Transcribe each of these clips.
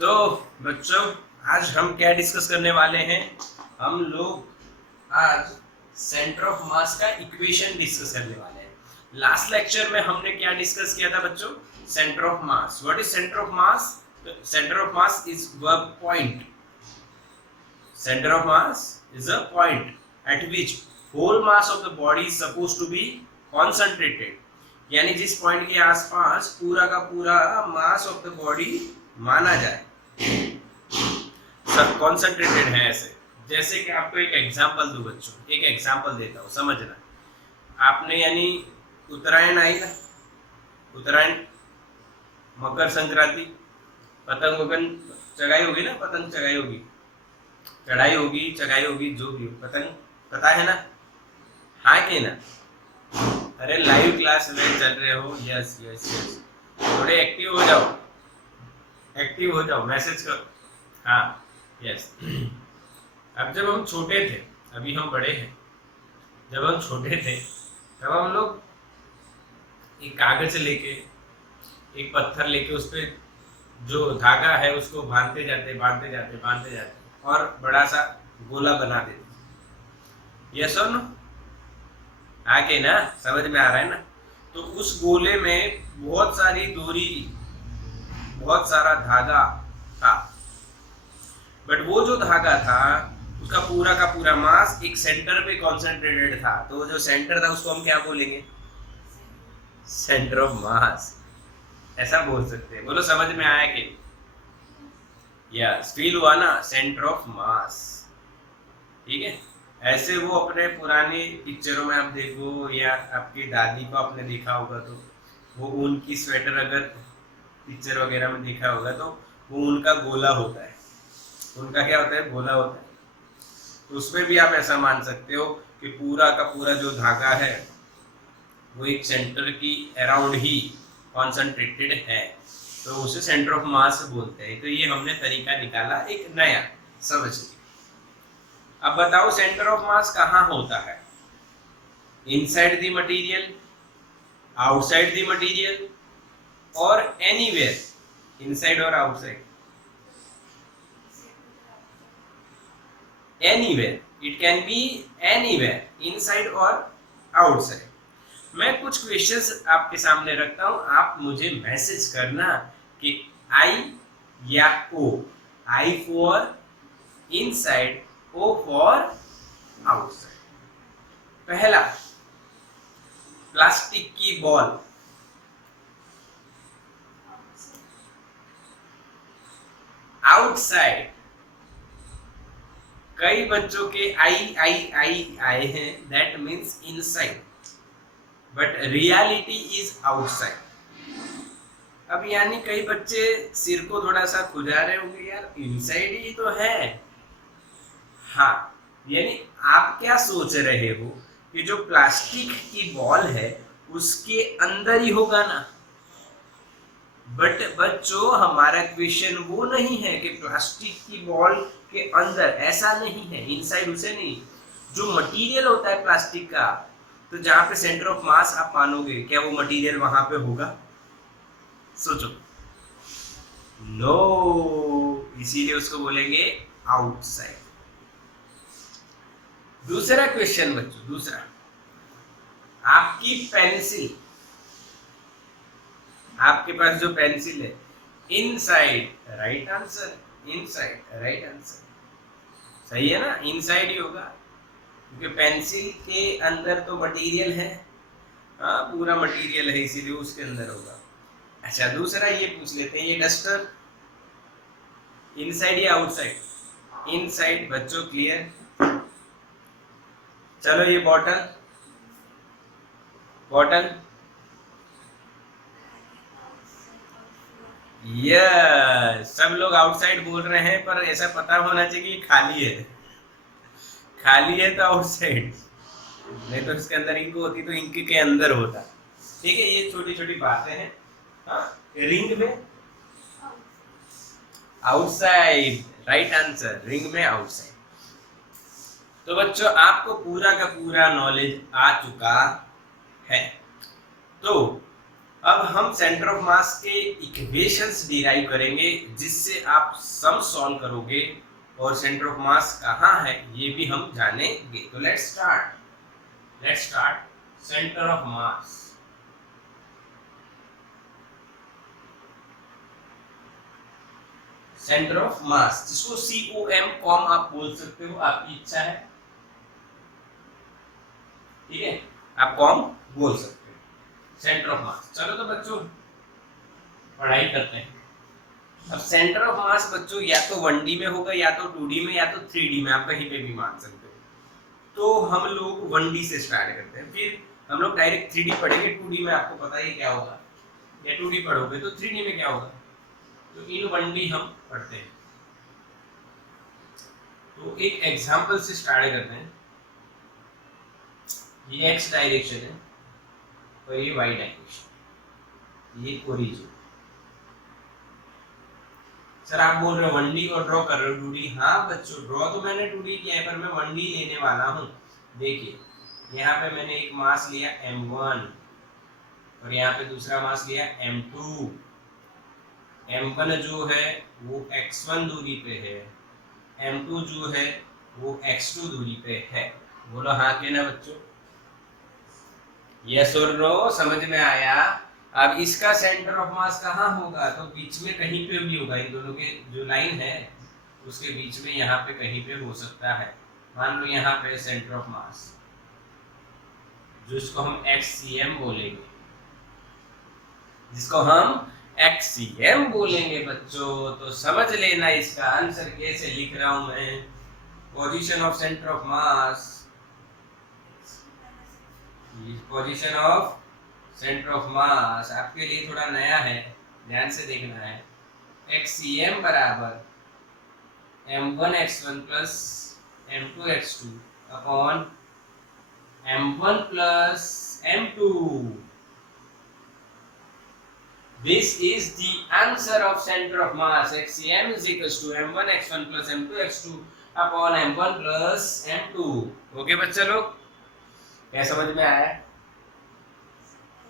तो बच्चों, आज हम क्या डिस्कस करने वाले हैं? हम लोग आज सेंटर ऑफ मास का इक्वेशन डिस्कस करने वाले हैं। लास्ट लेक्चर में हमने क्या डिस्कस किया था बच्चों? Centre of mass. What is centre of mass? Centre of mass is व point. Center of mass is a point at which whole mass of the body is supposed to be concentrated. यानी जिस point के आसपास पूरा का पूरा mass of the body माना जाए सब कॉन्सेंट्रेटेड है। ऐसे जैसे कि आपको एक एग्जांपल दूं बच्चों, एक एग्जांपल देता हूं, समझना। आपने यानी उत्तरायण आई ना, उत्तरायण, मकर संक्रांति, पतंग वगन चगाई होगी ना, पतंग चगाई होगी, चढ़ाई होगी, चढ़ाई होगी, जो भी हो, पतंग पता है ना? हाँ कि ना? अरे लाइव क्लास में चल रहे हो? यस यस यस, थोड़े एक्टिव हो जाओ, एक्टिव हो जाओ, मैसेज करो। हाँ यस। अब जब हम छोटे थे, अभी हम बड़े हैं, जब हम छोटे थे तब हम लोग एक कागज लेके, एक पत्थर लेके, उस पर जो धागा है उसको बांधते जाते बांधते जाते बांधते जाते और बड़ा सा गोला बना देते। यस और नो? आके ना, समझ में आ रहा है ना? तो उस गोले में बहुत सारी डोरी, बहुत सारा धागा था, बट वो जो धागा था उसका पूरा का पूरा मास एक सेंटर पे कॉन्सेंट्रेटेड था। तो जो सेंटर था उसको हम क्या बोलेंगे? सेंटर ऑफ मास, ऐसा बोल सकते हैं। बोलो समझ में आया कि? यस, फील हुआ ना? सेंटर ऑफ मास, ठीक है। ऐसे वो अपने पुरानी पिक्चरों में आप देखो, या आपकी दादी को आपने देखा होगा तो वो ऊन की स्वेटर अगर पिक्चर वगैरह में देखा होगा तो वो उनका गोला होता है। उनका क्या होता है? गोला होता है। तो उसमें भी आप ऐसा मान सकते हो कि पूरा का पूरा जो धागा है वो एक सेंटर की अराउंड ही कॉन्सेंट्रेटेड है, तो उसे सेंटर ऑफ मास बोलते हैं। तो ये हमने तरीका निकाला एक नया, समझ लिया। अब बताओ सेंटर ऑफ मास कहाँ होता है? Inside the material, outside the material, और एनीवेयर? इनसाइड और outside? Anywhere, it can be anywhere, inside और आउटसाइड। मैं कुछ क्वेश्चंस आपके सामने रखता हूं, आप मुझे मैसेज करना कि आई या O. I for inside, O for outside. पहला, प्लास्टिक की बॉल आउटसाइड। कई बच्चों के आई आई आई आए हैं, that means inside, but reality is outside. अब यानी कई बच्चे सिर को थोड़ा सा खुजा रहे होंगे, यार इनसाइड ही तो है। हाँ, यानी आप क्या सोच रहे हो कि जो प्लास्टिक की बॉल है उसके अंदर ही होगा ना? बट बच्चों, हमारा क्वेश्चन वो नहीं है कि प्लास्टिक की बॉल के अंदर, ऐसा नहीं है, इनसाइड उसे नहीं। जो मटेरियल होता है प्लास्टिक का, तो जहां पे सेंटर ऑफ मास आप मानोगे, क्या वो मटेरियल वहां पे होगा? सोचो। नो, इसीलिए उसको बोलेंगे आउटसाइड। दूसरा क्वेश्चन बच्चों, दूसरा, आपकी पेंसिल, आपके पास जो पेंसिल है, inside, right answer, inside right answer, सही है ना? इनसाइड ही होगा, क्योंकि पेंसिल के अंदर तो मटेरियल है। हाँ, पूरा मटेरियल है, इसीलिए उसके अंदर होगा। अच्छा, दूसरा ये पूछ लेते हैं, ये डस्टर इनसाइड या आउटसाइड? इनसाइड बच्चों, क्लियर। चलो, ये बॉटल, बॉटल, यस, सब लोग आउटसाइड बोल रहे हैं, पर ऐसा पता होना चाहिए कि खाली है। खाली है तो आउटसाइड, नहीं तो इसके अंदर इंक होती तो इंक के अंदर होता। ठीक है, ये छोटी छोटी बातें हैं। हाँ, रिंग में आउटसाइड, राइट आंसर, रिंग में आउटसाइड। तो बच्चों, आपको पूरा का पूरा नॉलेज आ चुका है। तो अब हम सेंटर ऑफ मास के इक्वेशंस डिराइव करेंगे जिससे आप सम सॉल्व करोगे और सेंटर ऑफ मास कहाँ है ये भी हम जानेंगे। तो let's start centre of mass. Centre of मास जिसको COM कॉम आप बोल सकते हो, आपकी इच्छा है, ठीक है, आप कॉम बोल सकते हो सेंटर ऑफ मास। चलो तो बच्चों पढ़ाई करते हैं। अब सेंटर ऑफ मास बच्चों या तो 1D में होगा या तो 2D में या तो 3D में, आप कहीं पे भी मान सकते हो। तो हम लोग 1D से स्टार्ट करते हैं, फिर हम लोग डायरेक्ट 3D पढ़ेंगे। 2D में आपको पता ही क्या होगा, या 2D पढ़ोगे तो 3D में क्या होगा, तो इन 1D हम पढ़ते हैं। तो एक एग्जांपल से स्टार्ट करते हैं। ये x डायरेक्शन है और ये y डायरेक्शन, ये ओरिजिन। सर आप बोल रहे हो 1D और ड्रॉ कर रहे हो 2D। हाँ बच्चों, ड्रॉ तो मैंने 2D किया है पर मैं 1D लेने वाला हूँ। देखिए यहाँ पे मैंने एक मास लिया M1 और यहाँ पे दूसरा मास लिया M2। M1 जो है वो x1 दूरी पे है, M2 जो है वो x2 दूरी पे है। बोलो हाँ के ना बच्चों, यस और नो, समझ में आया। अब इसका सेंटर ऑफ मास कहाँ होगा, तो बीच में कहीं पे भी होगा। इन दोनों के जो लाइन है उसके बीच में यहाँ पे कहीं पे हो सकता है। मान लो यहाँ पे सेंटर ऑफ मास जिसको हम XCM बोलेंगे, जिसको हम XCM बोलेंगे बच्चों। तो समझ लेना इसका आंसर कैसे लिख रहा हूं मैं। Position of centre of mass, position of centre of मास आपके लिए थोड़ा नया है, ध्यान से देखना है। XCM बराबर M1x1 plus M2x2 upon M1 plus M2। This is the answer of center of mass. XCM is equals to M1x1 plus M2x2 upon M1 plus M2। Okay बच्चा लोग, क्या समझ में आया?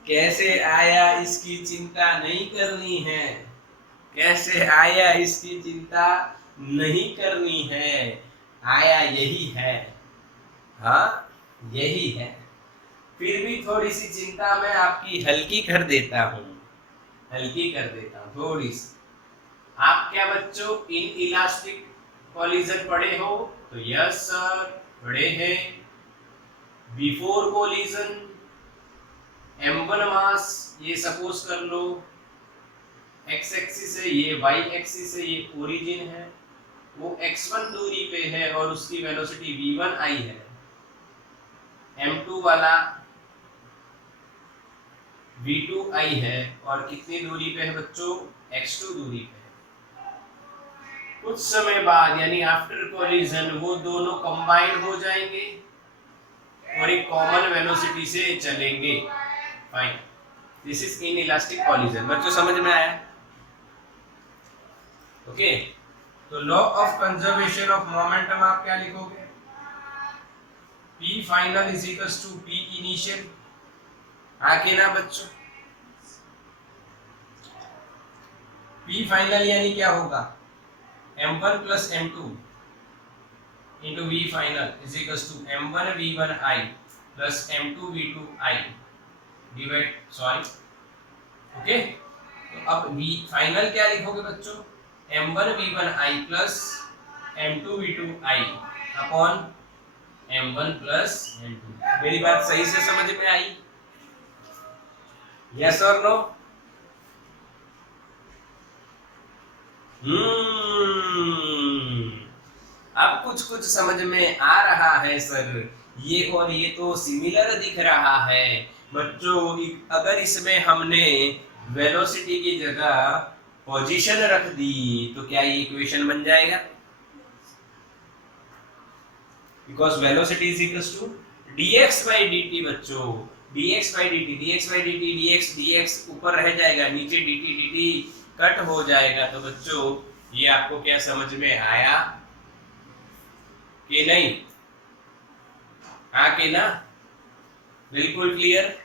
कैसे आया इसकी चिंता नहीं करनी है, कैसे आया इसकी चिंता नहीं करनी है, आया यही है, हाँ यही है। फिर भी थोड़ी सी चिंता मैं आपकी हल्की कर देता हूँ, हल्की कर देता हूँ थोड़ी सी। आप क्या बच्चों इन इलास्टिक कोलिजन पढ़े हो? तो यस सर पढ़े हैं। बिफोर कोलिजन M1 मास ये सपोज कर लो x एक्सिस है, ये y एक्सिस है, ये ओरिजिन है, वो x1 दूरी पे है और उसकी वेलोसिटी v1i है। M2 वाला v2i है और कितनी दूरी पे है बच्चों? x2 दूरी पे है। कुछ समय बाद यानी आफ्टर कोलिजन वो दोनों कंबाइंड हो जाएंगे और एक कॉमन वेलोसिटी से चलेंगे। Fine, this is inelastic collision. बच्चों समझ में आया? ओके, तो law of conservation of momentum आप क्या लिखोगे? P final is equals to P initial. आके ना बच्चों, P फाइनल यानी क्या होगा? M1 plus M2 into V final is equals to M1 V1i plus M2 V2i divide, sorry, okay. तो अब V फाइनल क्या लिखोगे बच्चों? M1 V1i plus M2 V2i upon M1 plus M2। मेरी बात सही से समझ में आई? यस और नो? अब कुछ कुछ समझ में आ रहा है सर, ये और ये तो सिमिलर दिख रहा है बच्चों। अगर इसमें हमने वेलोसिटी की जगह पोजीशन रख दी तो क्या ये इक्वेशन बन जाएगा? Because velocity is equals to dx by dt बच्चों, dx by dt, dx by dt, dx dx ऊपर रह जाएगा, नीचे dt dt कट हो जाएगा। तो बच्चों ये आपको क्या समझ में आया कि नहीं? हाँ कि ना? बिल्कुल क्लियर?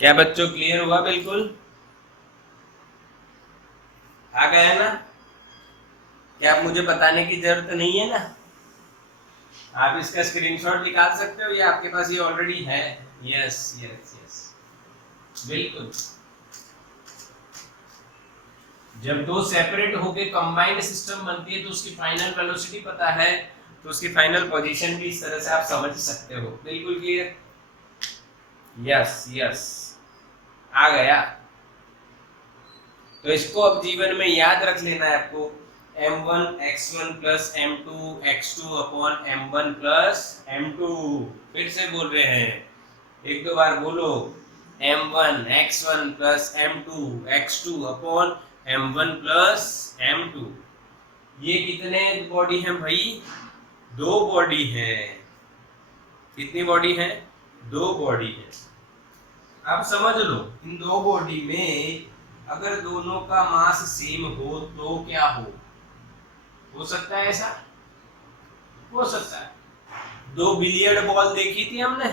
क्या बच्चों क्लियर हुआ? बिल्कुल आ गया ना? क्या आप मुझे बताने की जरूरत नहीं है ना? आप इसका स्क्रीनशॉट निकाल सकते हो या आपके पास ये ऑलरेडी है? यस यस यस, बिल्कुल। जब दो सेपरेट होके कंबाइंड सिस्टम बनती है तो उसकी फाइनल वेलोसिटी पता है, तो उसकी फाइनल पोजीशन भी इस तरह से आप समझ सकते हो। बिल्कुल क्लियर? यस यस, आ गया। तो इसको अब जीवन में याद रख लेना है आपको, m1 x1 plus m2 x2 upon m1 plus m2। फिर से बोल रहे हैं, एक दो बार बोलो, m1 x1 plus m2 x2 upon m1 plus m2। ये कितने बॉडी हैं भाई? दो बॉडी हैं। कितनी बॉडी है? दो बॉडी है। अब समझ लो, इन दो बॉडी में अगर दोनों का मास सेम हो तो क्या हो सकता है ऐसा? हो सकता है। दो बिलियर्ड बॉल देखी थी हमने,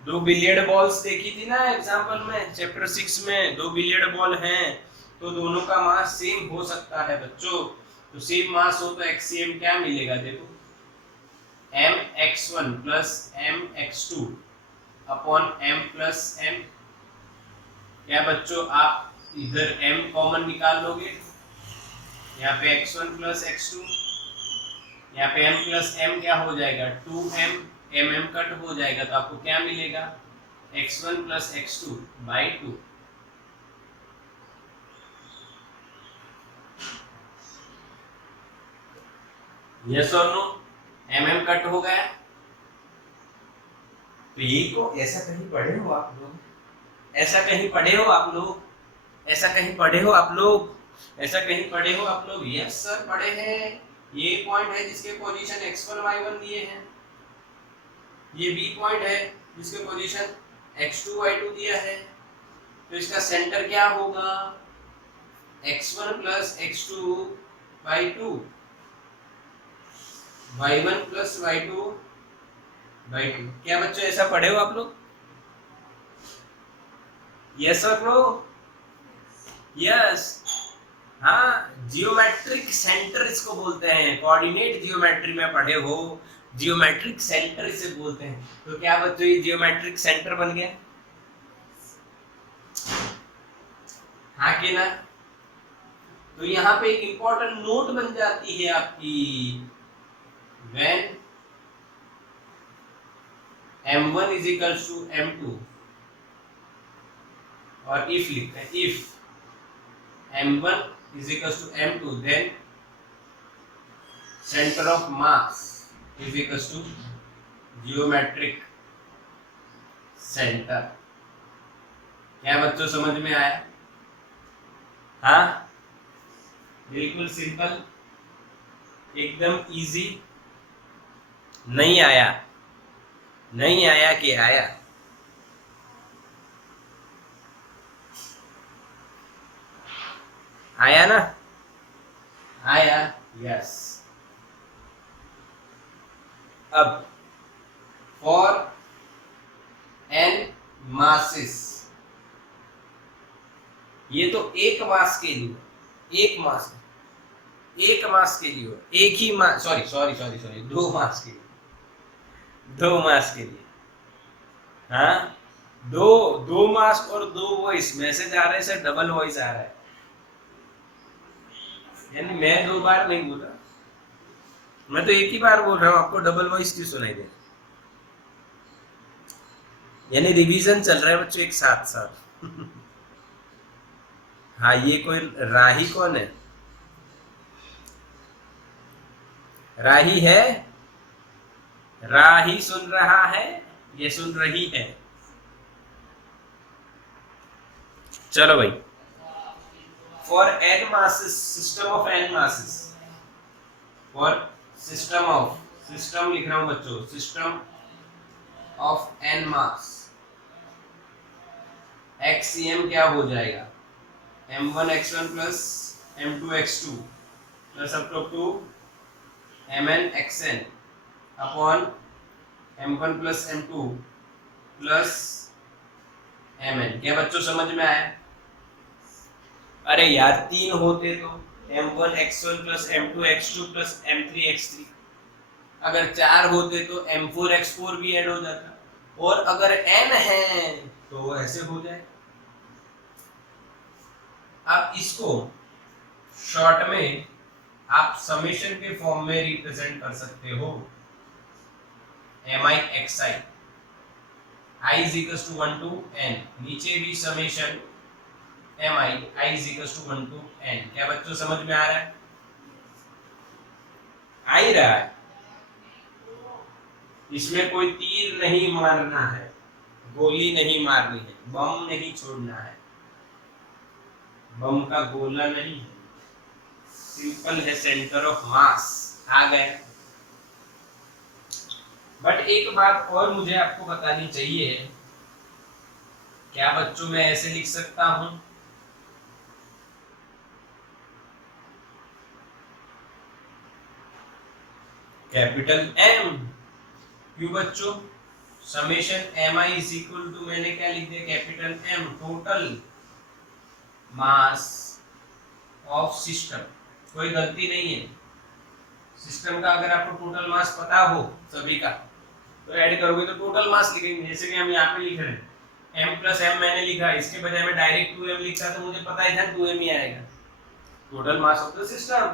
दो बिलियर्ड बॉल्स देखी थी ना एग्जांपल में, चैप्टर 6 में। दो बिलियर्ड बॉल हैं तो दोनों का मास सेम हो सकता है बच्चों। तो सेम मास हो तो एक्सीएम क्या मिलेगा? देखो, mx1 plus mx2 upon m plus m। क्या बच्चों आप इधर m कॉमन निकाल लोगे? यहाँ पे x1 प्लस x2, यहाँ पे m प्लस m क्या हो जाएगा? 2m, mm कट हो जाएगा तो आपको क्या मिलेगा? x1 plus x2 by 2। Yes और नो? mm कट हो गया। तो ये को ऐसा कहीं पढ़े हो आप लोग? ऐसा कहीं पढ़े हो आप लोग? ऐसा कहीं पढ़े हो आप लोग? ऐसा कहीं पढ़े हो आप लोग? यस सर पढ़े हैं। ये पॉइंट है जिसके पोजीशन x1 y1 दिए हैं, ये बी पॉइंट है जिसके पोजीशन x2 y2 दिया है। तो इसका सेंटर क्या होगा? x1 plus x2 by 2, y1 plus y2 by 2। क्या बच्चों ऐसा पढ़े हो आप लोग? यस और नो? यस। हाँ, जियोमेट्रिक सेंटर इसको बोलते हैं। कोऑर्डिनेट जियोमेट्री में पढ़े हो, जियोमेट्रिक सेंटर इसे बोलते हैं। तो क्या बच्चों ये जियोमेट्रिक सेंटर बन गया? हाँ कि ना? तो यहाँ पे एक इंपॉर्टेंट नोट बन जाती है आपकी, when m1 is equals to m2, और if लिखते हैं, if m1 is equals to m2 then center of mass is equals to geometric center। क्या बच्चों समझ में आया? हाँ, बिल्कुल सिंपल, एकदम इजी। नहीं आया? नहीं आया कि आया? आया ना? आया? यस। अब फॉर n मासेस, ये तो एक मास के लिए, एक मास, एक मास के लिए, एक ही मास, सॉरी सॉरी सॉरी सॉरी, दो मास के लिए, दो मास के लिए। हाँ, दो मास और दो वॉइस, मैसेज आ रहे हैं, डबल वॉइस आ रहा है, यानी मैं दो बार नहीं बोल रहा, मैं तो एक ही बार बोल रहा हूँ, आपको डबल वॉइस क्यों सुनाई दे? यानी रिवीजन चल रहा है बच्चों एक साथ साथ। हाँ, ये कोई राही कौन है? राही है? राही सुन रहा है, ये सुन रही है? चलो भाई, for n masses, system of n masses, for system of, system लिख रहा हूं बच्चों, system of n mass, xcm क्या हो जाएगा? m1 x1 plus m2 x2 plus up to mn xn upon m1 plus m2 plus mn। क्या बच्चों समझ में आया? अरे यार 3 होते तो m1 x1 plus m2 x2 plus m3 x3, अगर 4 होते तो m4 x4 भी ऐड हो जाता, और अगर n है तो ऐसे हो जाए। अब इसको शॉर्ट में आप समेशन के फॉर्म में रिप्रेजेंट कर सकते हो, mi xi, i is equals to 1 to n, नीचे भी summation mi i is equals to 1 to n। क्या बच्चों समझ में आ रहा है? आ ही रहा है। इसमें कोई तीर नहीं मारना है, गोली नहीं मारनी है, बम नहीं छोड़ना है, बम का गोला नहीं है, सिंपल है सेंटर ऑफ मास आ गया। बट एक बात और मुझे आपको बतानी चाहिए, क्या बच्चों मैं ऐसे लिख सकता हूं, कैपिटल M, क्यों बच्चों? Summation mi is equal to, मैंने क्या लिख दिया, capital M, total mass of system. कोई गलती नहीं है, सिस्टम का अगर आपको टोटल मास पता हो सभी का तो ऐड करोगे तो टोटल मास लिखेंगे। जैसे कि हम यहाँ पे लिख रहे हैं m प्लस m मैंने लिखा, इसके बजाय मैं डायरेक्ट 2m लिखता तो मुझे पता ही था 2m ही आएगा, total mass of the system.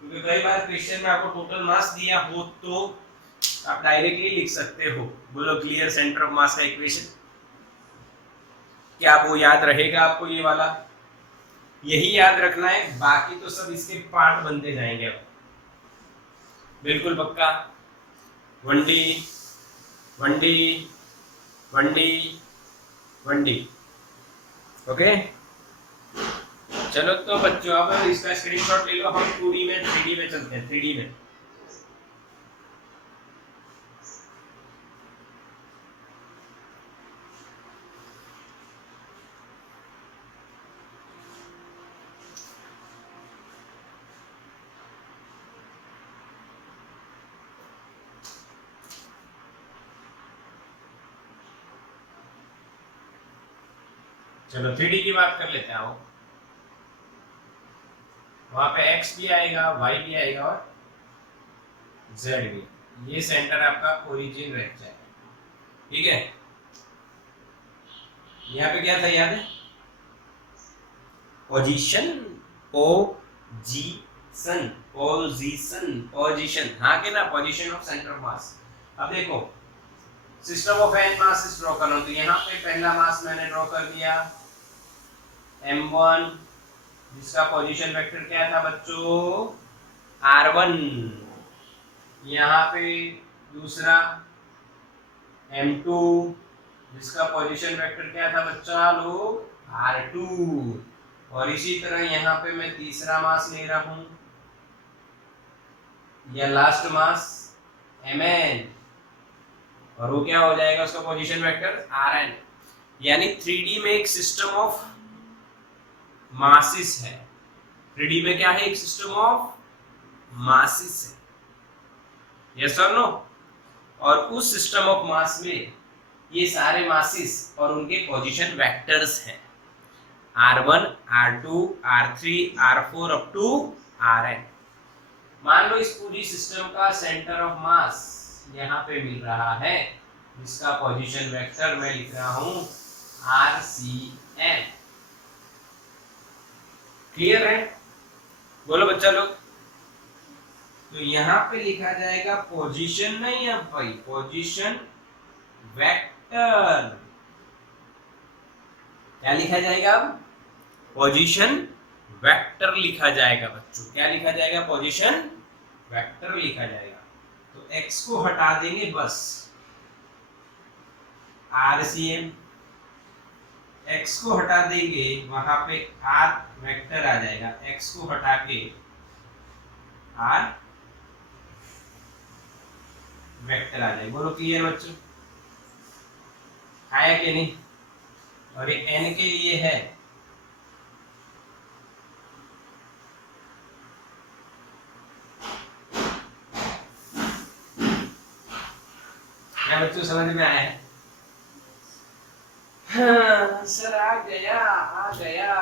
क्योंकि कई बार क्वेश्चन में आपको टोटल मास दिया हो तो आप डायरेक्टली लिख सकते हो। बोलो क्लियर सेंटर ऑफ मास का इक्वेशन? क्या वो याद रहेगा आपको? ये वाला यही याद रखना है, बाकी तो सब इसके पार्ट बनते जाएंगे। अब बिल्कुल पक्का, 1D 1D 1D 1D, okay. चलो तो बच्चों अब इसका स्क्रीनशॉट ले लो, हम 2D में 3D में चलते हैं, 3D में। चलो 3D की बात कर लेते हैं। आओ, वहां पे x भी आएगा, y भी आएगा और z भी। ये सेंटर आपका ओरिजिन रह जाएगा, ठीक है। यहाँ पे क्या था याद है? पोजीशन, पोजीशन, पोजीशन, पोजीशन, हाँ के ना, पोजीशन ऑफ सेंटर ऑफ मास। अब देखो system of n masses draw करो, तो यहाँ पे पहला मास मैंने ड्रॉ कर दिया m1, जिसका पोजीशन वेक्टर क्या था बच्चों? r1। यहाँ पे दूसरा m2, जिसका पोजीशन वेक्टर क्या था बच्चा लोग? r2। और इसी तरह यहाँ पे मैं तीसरा मास ले रहा हूं, या लास्ट मास mn, और वो क्या हो जाएगा उसका पोजीशन वेक्टर? rn। यानी 3D में एक सिस्टम ऑफ मासेस है। 3D में क्या है? एक सिस्टम ऑफ मासेस है, यस और नो। और उस सिस्टम ऑफ मास में ये सारे मासेस और उनके पोजीशन वेक्टर्स हैं, r1 r2 r3 r4 up to rn। मान लो इस पूरी सिस्टम का सेंटर ऑफ मास यहाँ पे मिल रहा है, जिसका पोजीशन वेक्टर मैं लिख रहा हूं rcn। क्लियर है? बोलो बच्चा लोग। तो यहाँ पे लिखा जाएगा पोजीशन नहीं है भाई, पोजीशन वेक्टर। क्या लिखा जाएगा? अब पोजीशन वेक्टर लिखा जाएगा बच्चों। क्या लिखा जाएगा? पोजीशन वेक्टर लिखा जाएगा। तो x को हटा देंगे बस, RCM, x को हटा देंगे, वहां पे r वेक्टर आ जाएगा, x को हटा के r वेक्टर आ जाएगा। बोलो क्लियर बच्चों? आया कि नहीं? और ये n के लिए है, क्या बच्चों समझ में आया है? हाँ। आंसर आ गया, आ गया,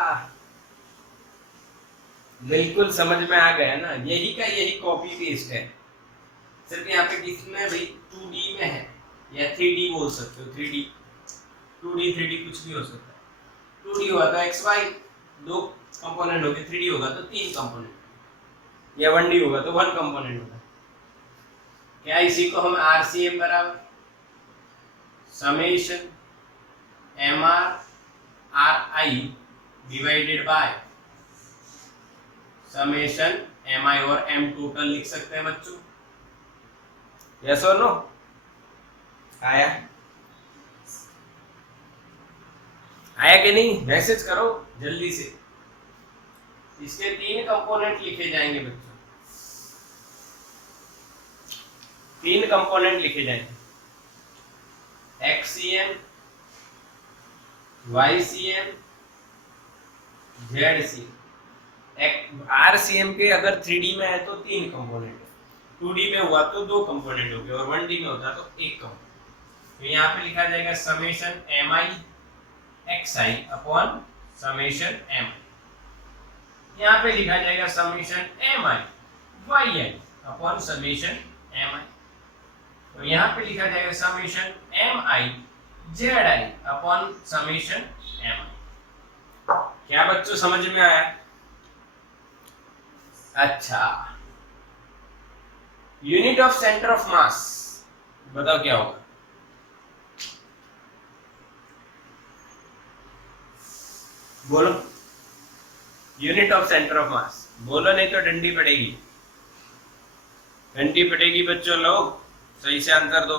बिल्कुल समझ में आ गया ना। यही का यही कॉपी पेस्ट है, सिर्फ यहाँ पे किसमें भाई 2D में है, या 3D बोल सकते हो, 3D 2D 3D कुछ भी हो सकता है। 2D हुआ तो एक्स वाई दो कंपोनेंट हो गए, 3D होगा तो 3 कंपोनेंट, या 1D होगा तो 1 कंपोनेंट होगा। क्या इसी को हम RCM बराबर summation MRRI divided by summation MI और M टोटल लिख सकते हैं बच्चों। यस और नो? आया कि नहीं? मैसेज करो जल्दी से। इसके 3 कंपोनेंट लिखे जाएंगे बच्चों, 3 कंपोनेंट लिखे जाएंगे, XCM, YCM, ZCM। RCM के अगर 3D में है तो 3 कंपोनेंट है, 2D में हुआ तो 2 कंपोनेंट हो गए, और 1D में होता तो 1 कंपोनेंट। तो यहाँ पे लिखा जाएगा summation MI XI upon summation MI, यहाँ पे लिखा जाएगा summation MI YI upon summation MI, तो यहाँ पे लिखा जाएगा summation MI ZI upon summation MI। क्या बच्चों समझ में आया? अच्छा, यूनिट ऑफ सेंटर ऑफ मास बताओ क्या होगा? बोलो, यूनिट ऑफ सेंटर ऑफ मास बोलो, नहीं तो डंडी पड़ेगी, डंडी पड़ेगी बच्चों। लोग सही से आंसर दो।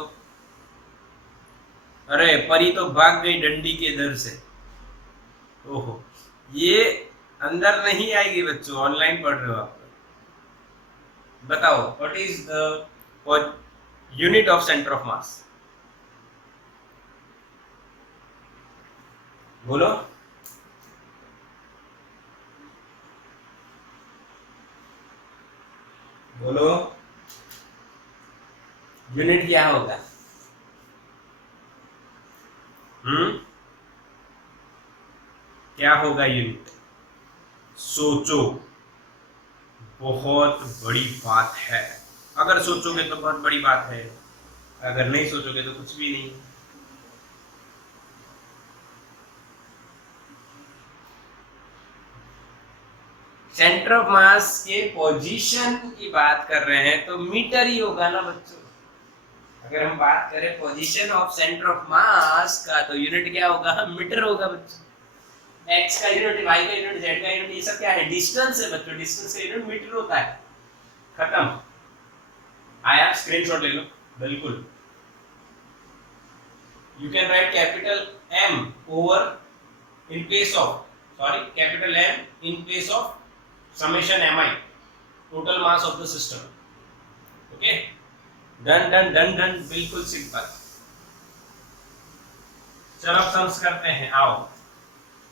अरे परी तो भाग गई डंडी के दर से। ओहो, ये अंदर नहीं आएगी बच्चों, ऑनलाइन पढ़ रहे हो आप। बताओ what is the unit of centre of मास? बोलो। बोलो, यूनिट क्या होगा? क्या होगा यूनिट? सोचो, बहुत बड़ी बात है। अगर सोचोगे तो बहुत बड़ी बात है, अगर नहीं सोचोगे तो कुछ भी नहीं। सेंटर ऑफ मास के पोजीशन की बात कर रहे हैं तो मीटर ही होगा ना बच्चों। अगर हम बात करें पोजीशन ऑफ सेंटर ऑफ मास का तो यूनिट क्या होगा? मीटर होगा बच्चों। एक्स का यूनिट, वाई का यूनिट, जेड का यूनिट, ये सब क्या है? डिस्टेंस है बच्चों। डिस्टेंस का यूनिट मीटर होता है। खत्म। आया? स्क्रीनशॉट ले लो। बिल्कुल। You can write capital M over in place of, sorry, capital M in place of summation MI, total mass of the system. Okay, done, बिल्कुल सिंपल। चलो अब सम्स करते हैं।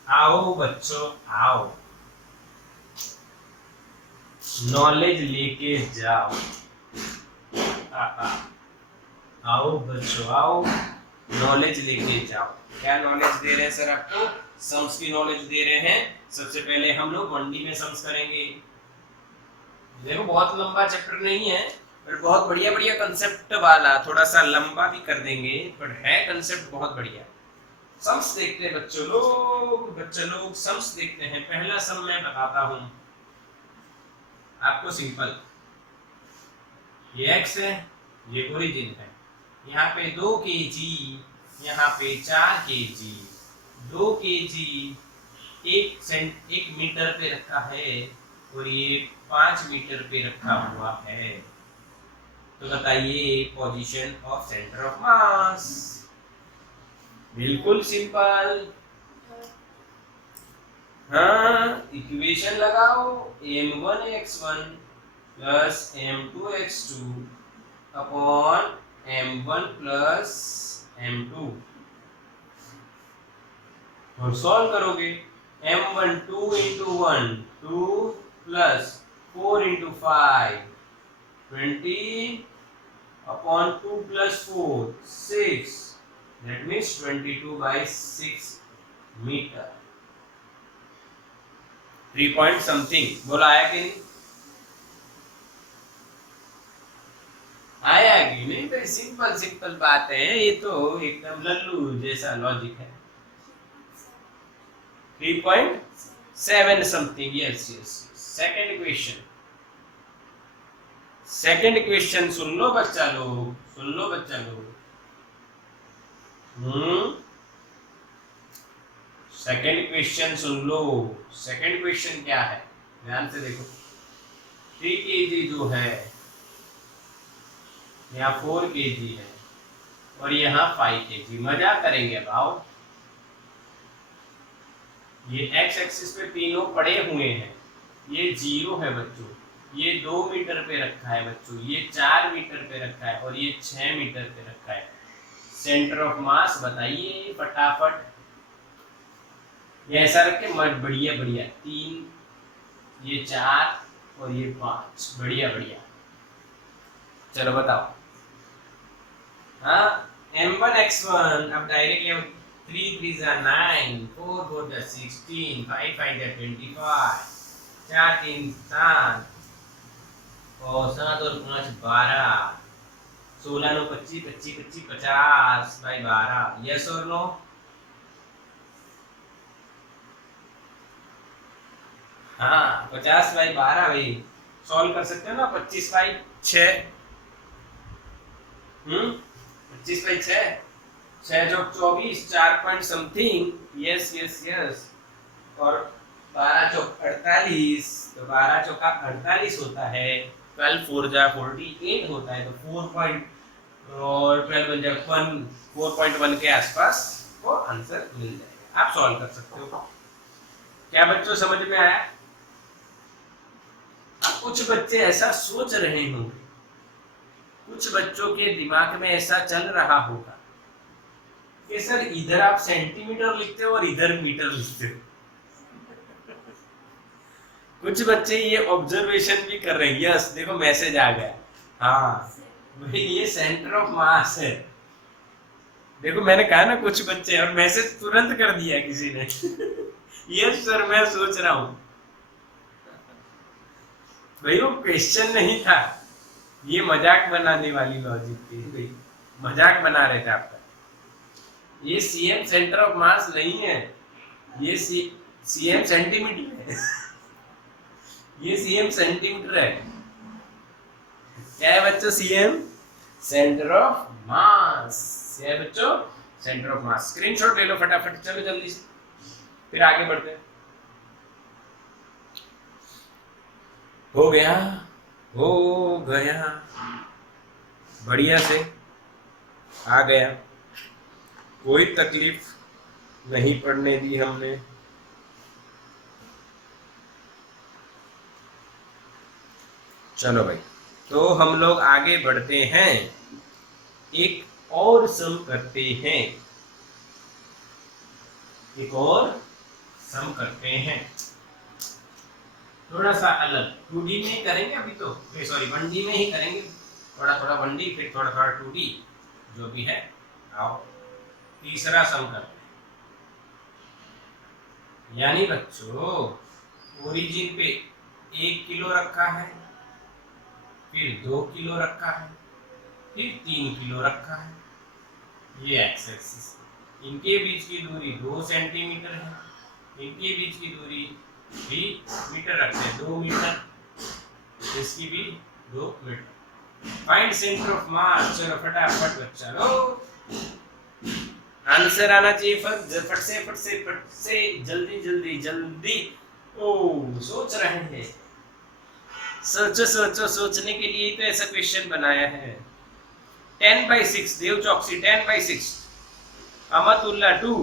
आओ बच्चों, आओ, नॉलेज लेके जाओ। आओ बच्चों, आओ, नॉलेज लेके जाओ। क्या नॉलेज दे रहे हैं सर आपको? सम्स की नॉलेज दे रहे हैं। सबसे पहले हम लोग 1D में सम्स करेंगे। देखो बहुत लंबा चैप्टर नहीं है, पर बहुत बढ़िया बढ़िया कंसेप्ट वाला, थोड़ा सा लंबा भी कर देंगे, पर है कंसेप्ट बहुत बढ़िया। सम्स देखते हैं बच्चों लोग सम्स देखते हैं। पहला सम मैं बताता हूं आपको, सिंपल। ये x है, ये ओरिजिन है, यहाँ पे 2 kg, यहाँ पे 4 kg, 2 kg 1 मीटर पे रखा है और ये 5 मीटर पे रखा हुआ है। तो बताइए पोजीशन ऑफ सेंटर ऑफ मास। बिल्कुल सिंपल। हाँ, इक्वेशन लगाओ। m1x1 plus m2x2 upon m1 plus m2, और सॉल्व करोगे। m1 2 into 1 2 plus 4 into 5 20 upon 2 plus 4 6, that means 22/6 metre. 3 point something बोला, आया कि नहीं? आया कि नहीं? तो सिंपल सिंपल बात है, ये तो एकदम लल्लू जैसा लॉजिक है। 3.7 something, yes yes. Second question, second question सुन लो बच्चा लोग, सुन लो बच्चा लोग। सेकंड क्वेश्चन सुन लो। सेकंड क्वेश्चन क्या है, ध्यान से देखो। 3 kg जो है, यहाँ 4 kg है और यहाँ 5 kg। मजा करेंगे भाव। ये एक्स एक्सिस पे तीनों पड़े हुए हैं। ये 0 है बच्चों, ये 2 मीटर पे रखा है बच्चों, ये 4 मीटर पे रखा है और ये 6 मीटर पे रखा है। सेंटर ऑफ मास बताइए फटाफट। ये ऐसा रखे मत, बढ़िया बढ़िया। 3, ये 4 और ये 5, बढ़िया बढ़िया। चलो बताओ। हाँ, m1x1 अब डायरेक्ट 3 3 9, 4 4 16, 5 5 25, 4 3 7 और 7 और 5 12, 16 9 25 25 25 50 बाई 12। यस और नो? हाँ, 50 बाई 12 भाई सॉल्व कर सकते हो ना। 25 by 6, 25 by 6, 6 Chowk 24, 4 point something. Yes yes yes. और 12 चौक 48, तो 12 चौका 48 होता है। 12 4 जा 48 होता है, तो 4 पॉइंट और 12 बन जाए 1, 4.1 के आसपास वो आंसर मिल जाएगा। आप सॉल्व कर सकते हो। क्या बच्चों समझ में आया? अब कुछ बच्चे ऐसा सोच रहे होंगे, कुछ बच्चों के दिमाग में ऐसा चल रहा होगा कि सर इधर आप सेंटीमीटर लिखते हो और इधर मीटर लिखते हो। कुछ बच्चे ये ऑब्जर्वेशन भी कर रहे हैं। यस, देखो मैसेज आ गया। हाँ भाई, ये सेंटर ऑफ मास है। देखो मैंने कहा ना कुछ बच्चे, और मैसेज तुरंत कर दिया किसी ने। यस सर, मैं सोच रहा हूं। भाई वो क्वेश्चन नहीं था, ये मजाक बनाने वाली लॉजिक थी भाई, मजाक बना रहे थे आपका। ये सीएम सेंटर ऑफ मास नहीं है, ये सीएम सेंटीमीटर है। ये सीएम सेंटीमीटर है। क्या है बच्चों? सीएम सेंटर ऑफ मास है बच्चों, सेंटर ऑफ मास। स्क्रीनशॉट ले लो फटाफट, चलो जल्दी से, फिर आगे बढ़ते हैं। हो गया, हो गया, बढ़िया से आ गया, कोई तकलीफ नहीं पड़ने दी हमने। चलो भाई, तो हम लोग आगे बढ़ते हैं, एक और सम करते हैं, एक और सम करते हैं, थोड़ा सा अलग। 2D में ही करेंगे अभी तो, सॉरी 1D में ही करेंगे। थोड़ा थोड़ा 1D, फिर थोड़ा थोड़ा 2D, जो भी है। आओ तीसरा सम करते हैं। यानी बच्चों, ओरिजिन पे 1 किलो रखा है, फिर 2 किलो रखा है, फिर 3 किलो रखा है। ये एक्स एक्सिस, इनके बीच की दूरी 2 सेंटीमीटर है, इनके बीच की दूरी भी मीटर रखते हैं, 2 मीटर, इसकी भी 2 metre. Find centre of mass. चलो फटाफट बच्चा लो, आंसर आना चाहिए फट से जल्दी जल्दी जल्दी। ओ सोच रहे हैं, सोचो सोचो, सोचने के लिए तो ऐसा क्वेश्चन बनाया है। 10/6 देव चौकसी, 10/6 अमतुल्ला 2,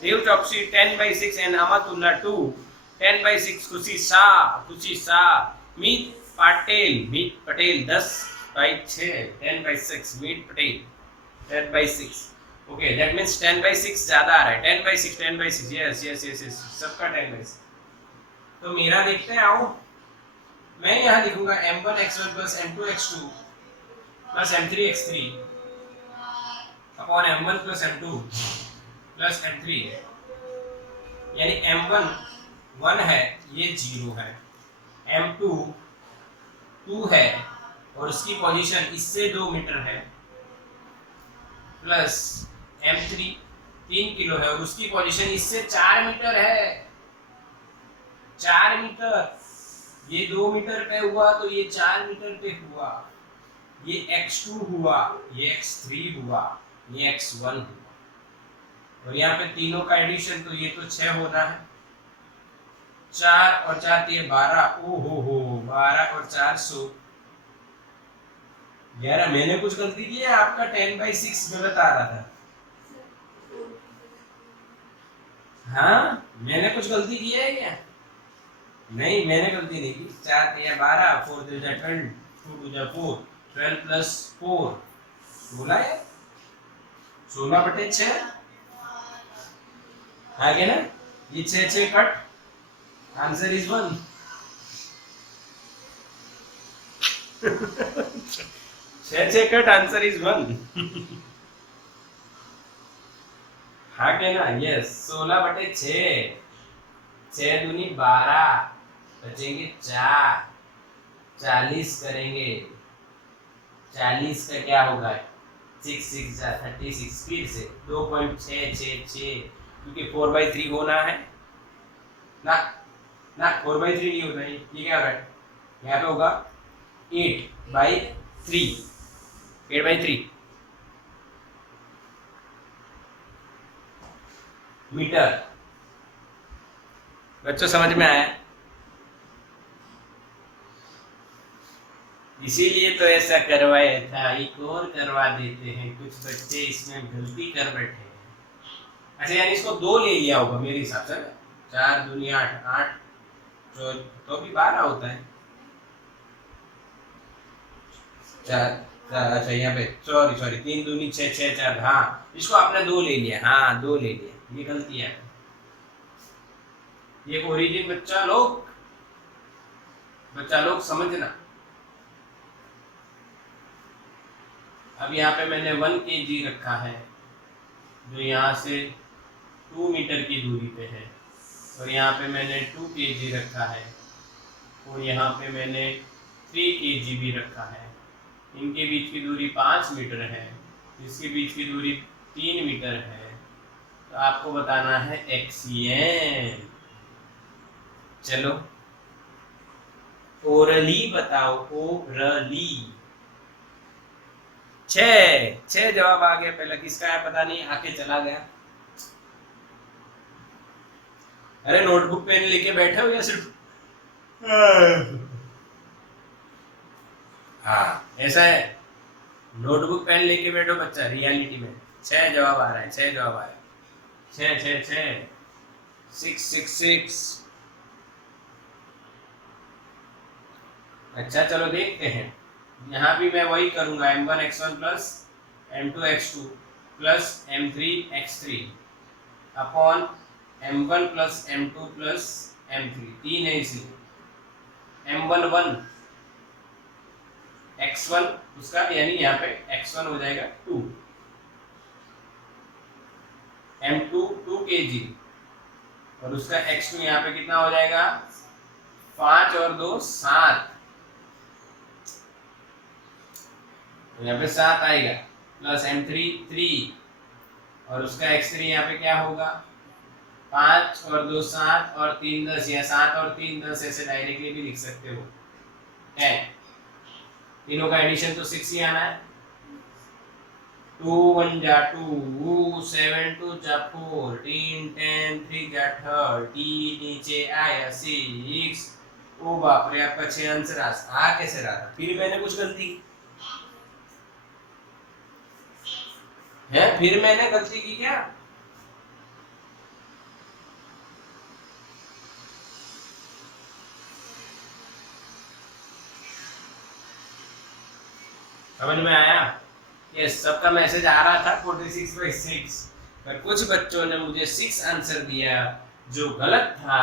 देव चौकसी 10/6 एंड अमतुल्ला 2, 10/6 खुशी शाह, मीत पटेल 10/6, 10/6 मीत पटेल 10/6। ओके, दैट मींस 10/6 ज्यादा आ रहा है। 10/6 यस यस यस यस, सबका 10/6। तो मेरा देखते हैं, आओ मैं यहाँ लिखूंगा m1x1 plus m2x2 plus m3x3 upon m1 plus m2 plus M3 है, यानी M1 1 है, ये 0 है, M2 2 है और उसकी पोजीशन इससे 2 मीटर है, प्लस M3 3 किलो है और उसकी पोजीशन इससे 4 मीटर है, 4 मीटर। ये 2 मीटर पे हुआ तो ये 4 मीटर पे हुआ, ये x2 हुआ, ये x3 हुआ, ये x1 हुआ और यहाँ पे तीनों का एडिशन तो ये तो 6 होना है, 4 और 4 ये 12, ओ हो 12 और 4 100। यार मैंने कुछ गलती की है, आपका 10/6 गलत आ रहा था। हाँ मैंने कुछ गलती की है क्या? नहीं मैंने गलती नहीं की। 4 या 12, 4 2 12, 2 2 4, 12 प्लस 4 बोला है 16/6 आ गया ना। ये 6 cut, answer is 1। 6 cut, answer is 1। हाँ क्या ना, यस 16/6, 6 दूनी 12, बचेंगे 4, 40 करेंगे, 40 का क्या होगा 6 6 36, स्पीड से 2.666, क्योंकि 4/3 होना है ना, ना 4/3 नहीं होता, ये क्या होगा यहाँ पे होगा 8/3, 8/3 मीटर। बच्चों समझ में आया? इसीलिए तो ऐसा करवाया था, एक और करवा देते हैं, कुछ बच्चे इसमें गलती कर बैठे हैं। अच्छा यानी इसको 2 ले लिया होगा मेरे हिसाब से, 4 दूनी 8, 8 तो भी 12 होता है, 4 अच्छा यहाँ पे सॉरी 3 दूनी 6 6 4, हाँ इसको आपने 2 ले लिया, हाँ 2 ले लिया, ये गलती है। ये ओरिजिन बच्चा लोग समझना। अब यहाँ पे मैंने 1 kg रखा है जो यहाँ से 2 मीटर की दूरी पे है, और यहाँ पे मैंने 2 kg रखा है और यहाँ पे मैंने 3 kg भी रखा है। इनके बीच की दूरी 5 मीटर है, इसके बीच की दूरी 3 मीटर है, तो आपको बताना है एक्सियन। चलो ओरली बताओ, ओरली। 6 जवाब आ गया, पहला किसका है पता नहीं, आके चला गया। अरे नोटबुक पेन लेके बैठे हो या सिर्फ हाँ ऐसा है, नोटबुक पेन लेके बैठो बच्चा, रियलिटी में 6 जवाब आ रहा है, 6 जवाब आ रहा है, 6 6 6 6 6। अच्छा चलो देखते हैं, यहाँ भी मैं वही करूंगा, m1 x1 plus m2 x2 plus m3 x3 upon m1 plus m2 plus m3, 3 है इसलिए m1 1 x1 उसका, यानी यहाँ पे x1 हो जाएगा 2, m2 2 kg और उसका x2 यहाँ पे कितना हो जाएगा 5 और 2 7, यहाँ पे 7 आएगा, प्लस m3 3 और उसका x3 यहाँ पे क्या होगा 5 और 2 7 और 3 10, या 7 और 3 10 ऐसे डायरेक्टली भी लिख सकते हो, 10। तीनों का एडिशन तो 6 ही आना है, 2 1 जा 2, 7 2 जा 14, 10 3 जा 30, नीचे आया 6। ओ बाप रे, आपका 6 आंसर आ कैसे रहा था? फिर मैंने कुछ गलती है, फिर मैंने गलती की क्या? समझ में आया? यस, सबका मैसेज आ रहा था 46/6, पर कुछ बच्चों ने मुझे 6 आंसर दिया जो गलत था।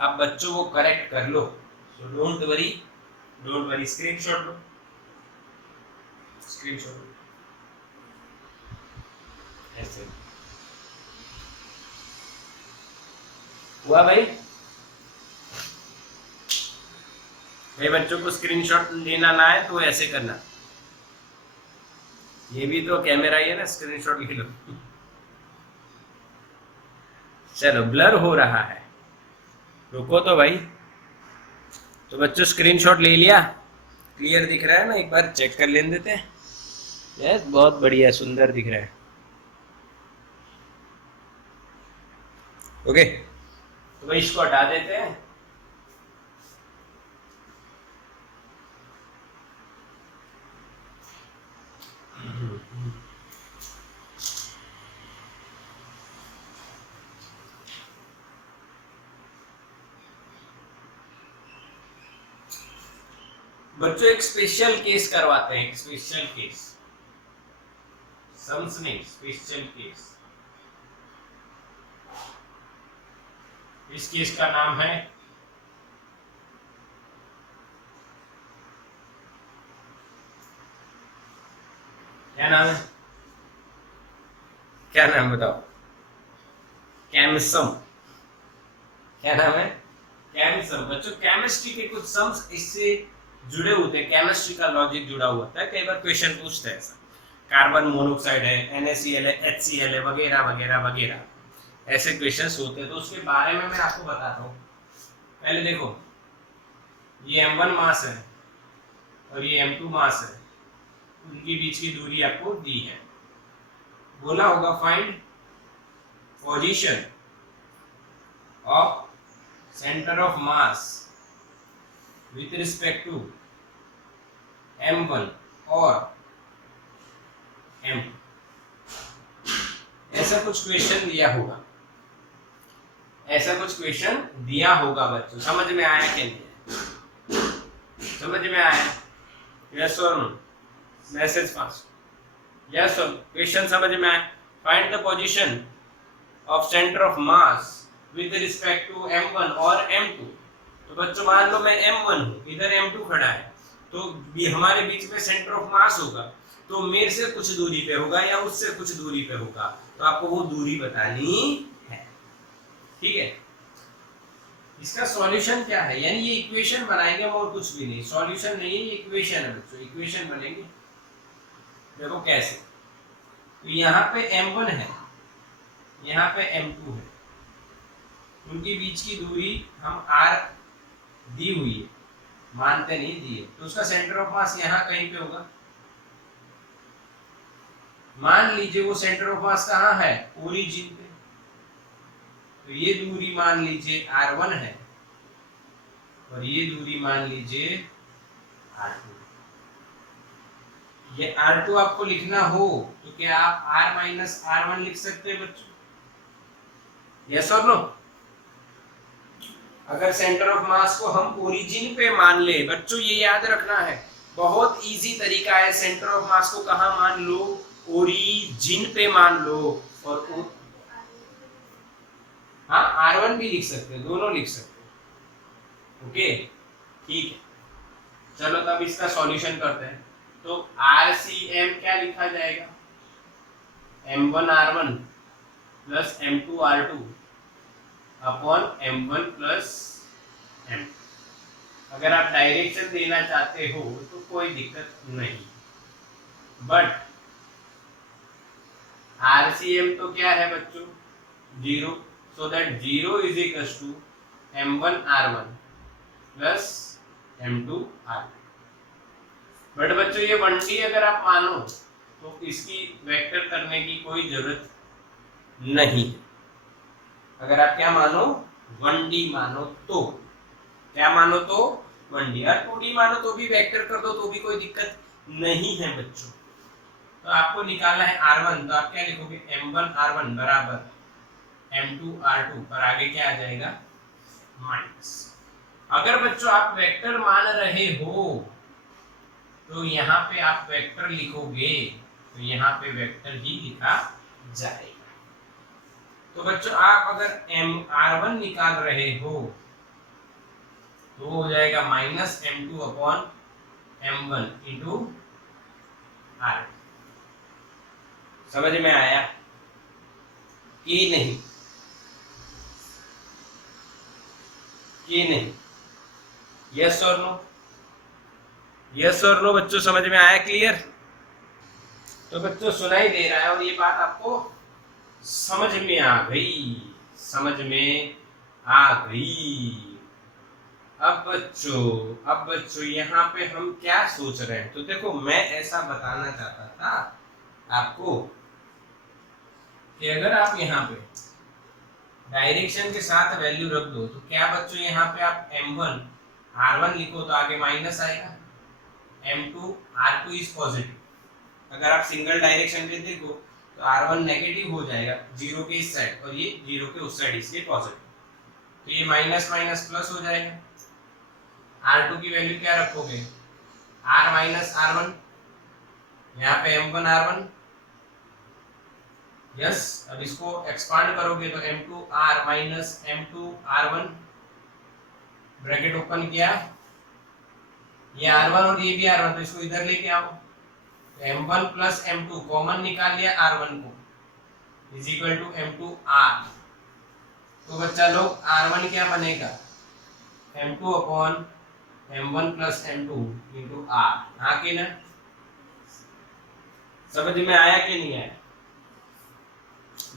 आप बच्चों को करेक्ट कर लो, सो डोंट वरी, स्क्रीनशॉट लो, ऐसे हुआ भाई? भाई बच्चों को स्क्रीनशॉट लेना ना है तो ऐसे करना, ये भी तो कैमरा ही है ना, स्क्रीनशॉट ले लो। चलो ब्लर हो रहा है, रुको तो भाई। तो बच्चों स्क्रीनशॉट ले लिया, क्लियर दिख रहा है ना? एक बार चेक कर लेने देते हैं। यस, बहुत बढ़िया, सुंदर दिख रहा है। ओके, तो भाई इसको हटा देते हैं। बच्चों एक स्पेशल केस करवाते हैं, एक स्पेशल केस, सम्स नहीं, स्पेशल केस। इस केस का नाम है क्या नाम है? क्या नाम बताओ? कैमिसम। क्या नाम है? कैमिसम। बच्चों केमिस्ट्री के कुछ सम्स इससे जुड़े होते हैं, केमिस्ट्री का लॉजिक जुड़ा हुआ होता है। कई बार क्वेश्चन पूछते हैं ऐसा, कार्बन मोनोऑक्साइड है, NaCl है, HCl है, वगैरह वगैरह वगैरह, ऐसे क्वेश्चंस होते हैं। तो उसके बारे में मैं आपको बताता हूँ। पहले देखो, ये M1 मास है और ये M2 मास है, उनके बीच की दूरी आपको दी है। बोला होगा find position of centre of mass with respect to M1 और M2, ऐसा कुछ क्वेश्चन दिया होगा, ऐसा कुछ क्वेश्चन दिया होगा। बच्चों समझ में आया कि नहीं? समझ में आया? यस और नो? Message pass. यस और क्वेश्चन समझ में आया? Find the position of centre of mass with respect to M1 और M2। तो बच्चों मान लो मैं M1 हूँ, इधर M2 खड़ा है, तो भी हमारे बीच में सेंटर ऑफ मास होगा, तो मेरे से कुछ दूरी पे होगा या उससे कुछ दूरी पे होगा, तो आपको वो दूरी बतानी है। ठीक है? इसका सॉल्यूशन क्या है? यानी ये इक्वेशन बनाएंगे हम और कुछ भी नहीं, सॉल्यूशन नहीं है, ये इक्वेशन है बच्चों, इक्वेशन बनेंगे। देखो कैसे, तो यहाँ पे M1 है, यहाँ पे M2 है, उनके बीच की दूरी हम R दी हुई है, मानते नहीं दी है, तो उसका सेंटर ऑफ मास यहाँ कहीं पे होगा। मान लीजिए वो सेंटर ऑफ मास कहाँ है? ओरिजिन पे, तो ये दूरी मान लीजिए R1 है और ये दूरी मान लीजिए R2। ये R2 आपको लिखना हो तो क्या आप R माइनस R1 लिख सकते हैं बच्चों? यस और नो? अगर सेंटर ऑफ मास को हम ओरिजिन पे मान ले, बच्चों ये याद रखना है, बहुत इजी तरीका है। सेंटर ऑफ मास को कहाँ मान लो? ओरिजिन पे मान लो। और हाँ, R1 भी लिख सकते हैं, दोनों लिख सकते हैं। ओके, ठीक है। चलो तब इसका सॉल्यूशन करते हैं। तो RCM क्या लिखा जाएगा? M1 R1 plus M2 R2 upon M1 plus M। अगर आप डायरेक्शन देना चाहते हो तो कोई दिक्कत नहीं, बट RCM तो क्या है बच्चों? 0, so that 0 is equals to M1 R1 plus M2 R2। But बच्चों ये 1D अगर आप मानो तो इसकी वेक्टर करने की कोई जरूरत नहीं। अगर आप क्या मानो? 1D मानो तो, क्या मानो तो 1D, और 2D मानो तो भी वेक्टर कर दो तो भी कोई दिक्कत नहीं है बच्चों। तो आपको निकालना है R1, तो आप क्या लिखोगे? M1 R1 बराबर M2 R2 पर आगे क्या आ जाएगा? माइनस। अगर बच्चों आप वेक्टर मान रहे हो तो यहाँ पे आप वेक्टर लिखोगे, तो यहाँ पे वेक्टर ही लिखा जाएगा। तो बच्चों आप अगर R1 निकाल रहे हो तो हो जाएगा minus M2 upon M1 into R। समझ में आया कि नहीं? कि नहीं? यस और नो? यस और नो बच्चों, समझ में आया? क्लियर? तो बच्चों सुनाई दे रहा है और ये बात आपको समझ में आ गई? समझ में आ गई। अब बच्चों यहाँ पे हम क्या सोच रहे हैं? तो देखो, मैं ऐसा बताना चाहता था आपको कि अगर आप यहाँ पे डायरेक्शन के साथ वैल्यू रख दो तो क्या बच्चों यहाँ पे आप m1 r1 लिखो तो आगे माइनस आएगा, m2 r2 इज पॉजिटिव। अगर आप सिंगल डायरेक्शन में देखो तो r1 नेगेटिव हो जाएगा जीरो के इस साइड और ये जीरो के उस साइड, इसलिए पॉजिटिव। तो ये माइनस माइनस प्लस हो जाएगा। r2 की वैल्यू क्या रखोगे? r माइनस r1, यहाँ पे m1 r1। यस, अब इसको एक्सपांड करोगे तो m2 r minus m2 r1, bracket open किया, ये r1 और ये भी r1, तो इसको इधर लेके आओ। m1 प्लस m2 कॉमन निकाल लिया r1 को, is equal to m2 r। तो बच्चा लोग r1 क्या बनेगा? m2 upon m1 plus m2 into r। हाँ कि ना? समझ में आया कि नहीं आया?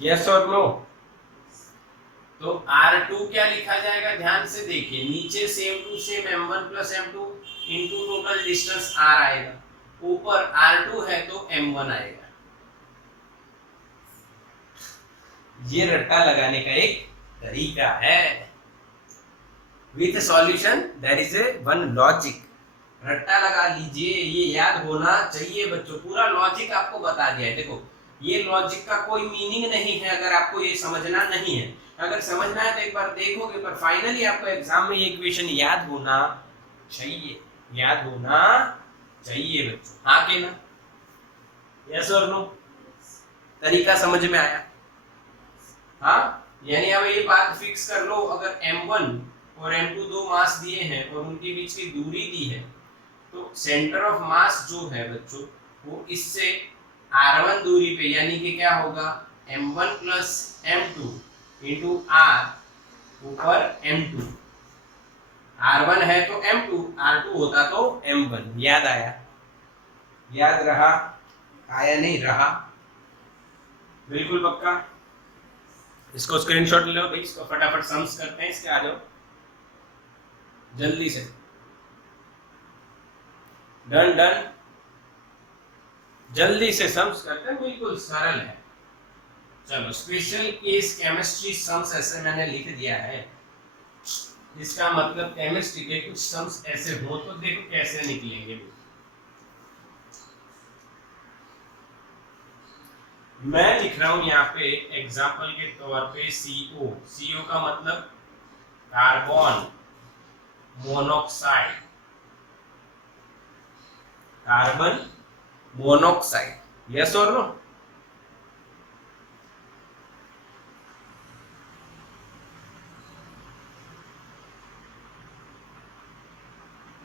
यस और नो? तो R2 क्या लिखा जाएगा? ध्यान से देखिए, नीचे same to same m1 plus m2 into total distance r आएगा, ऊपर R2 है तो m1 आएगा। ये रट्टा लगाने का एक तरीका है। With solution there is a one logic. रट्टा लगा लीजिए, ये याद होना चाहिए बच्चों। पूरा लॉजिक आपको बता दिया है। देखो, ये लॉजिक का कोई मीनिंग नहीं है अगर आपको ये समझना नहीं है। अगर समझना है तो एक बार देखोगे, पर फाइनली आपको एग्जाम में ये इक्वेशन याद होना चाहिए, याद होना चाहिए बच्चों। हाँ कि ना? यस और नो? तरीका समझ में आया? हाँ, यानी अब ये बात फिक्स कर लो, अगर m1 और m2 दो मास दिए हैं और उनके बीच की दूरी दी है, तो सेंटर ऑफ मास जो है बच्चों वो इससे r1 दूरी पे, यानी कि क्या होगा? m1 plus m2 into r ऊपर m2। r1 है तो m2, r2 होता तो m1। याद आया? याद रहा? आया नहीं रहा? बिल्कुल पक्का। इसको स्क्रीनशॉट ले लो भाई, इसको फटाफट सम्स करते हैं इसके। आ जाओ जल्दी से। डन डन, जल्दी से सम्स करते हैं, बिल्कुल सरल है। चलो, स्पेशल केस केमिस्ट्री सम्स ऐसे मैंने लिख दिया है। इसका मतलब केमिस्ट्री के कुछ सम्स ऐसे हो तो देखो कैसे निकलेंगे। मैं लिख रहा हूं यहाँ पे एग्जाम्पल के तौर पे CO। CO का मतलब carbon monoxide, carbon monoxide. Yes और नो?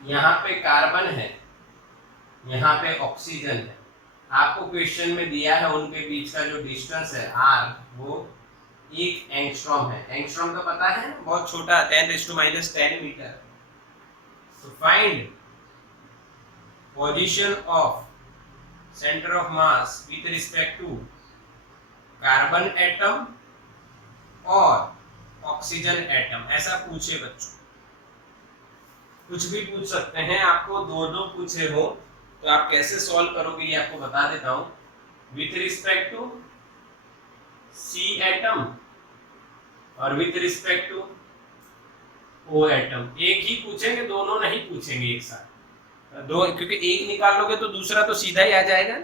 यहाँ पे कार्बन है, यहाँ पे ऑक्सीजन है। आपको क्वेश्चन में दिया है उनके बीच का जो डिस्टेंस है r, वो 1 एंगस्ट्रॉम है। एंगस्ट्रॉम का पता है, बहुत छोटा, 10⁻⁻10 मीटर। तो find position of centre of mass with respect to carbon atom और ऑक्सीजन एटम। ऐसा पूछे बच्चों, कुछ भी पूछ सकते हैं। आपको दो पूछे हो तो आप कैसे सॉल्व करोगे ये आपको बता देता हूं। With respect to C atom और with respect to O atom. एक ही पूछेंगे, दोनों नहीं पूछेंगे एक साथ। दो, क्योंकि एक निकाल लोगे तो दूसरा तो सीधा ही आ जाएगा।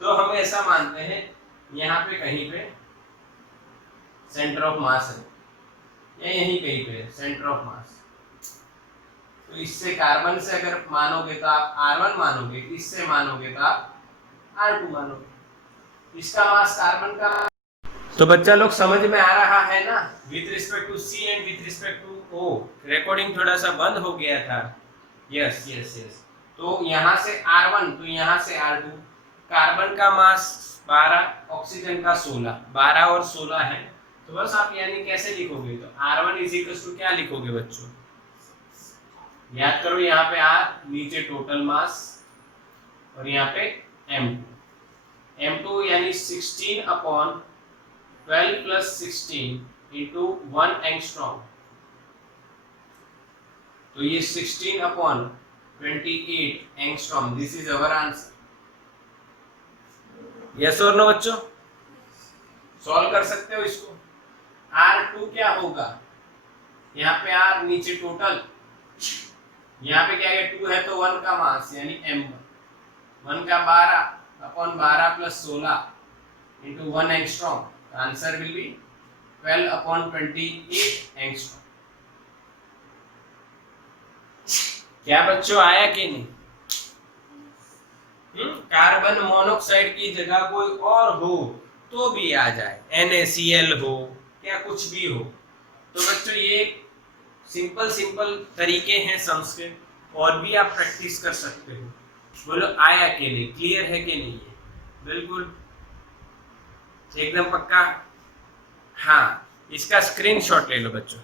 तो हम ऐसा मानते हैं यहाँ पे कहीं पे सेंटर ऑफ मास है, या यहीं कहीं पे सेंटर ऑफ मास। तो इससे कार्बन से अगर मानोगे तो आप R1 मानोगे, इससे मानोगे तो आप R2 मानोगे। इसका मास कार्बन का। तो बच्चा लोग समझ में आ रहा है ना? With respect to C and with respect to O। Recording थोड़ा सा बंद हो गया था। Yes yes yes. तो यहाँ से R1 तो यहाँ से R2। कार्बन का मास 12, ऑक्सीजन का 16, 12 और 16 है तो बस आप यानी कैसे लिखोगे, तो R1 इज इक्वल टू क्या लिखोगे बच्चों, याद करो यहाँ पे R नीचे टोटल मास और यहाँ पे M2 यानी 16 अपॉन 12 प्लस 16 इंटू 1 एंगस्ट्रॉम, तो ये 16 upon 28 angstrom, this is our answer. Yes और नो बच्चों, सॉल्व कर सकते हो इसको। R2 क्या होगा, यहाँ पे R नीचे टोटल, यहाँ पे क्या है 2 है तो 1 का मास यानी M1, 1 का 12 upon 12 plus 16 into 1 angstrom, answer will be 12 upon 28 angstrom. क्या बच्चों आया कि नहीं? कार्बन मोनोऑक्साइड की जगह कोई और हो तो भी आ जाए, NaCl हो या कुछ भी हो। तो बच्चों ये सिंपल तरीके हैं सम्स के, और भी आप प्रैक्टिस कर सकते हो। बोलो आया कि नहीं, क्लियर है कि नहीं है? बिल्कुल एकदम पक्का। हाँ, इसका स्क्रीनशॉट ले लो बच्चों।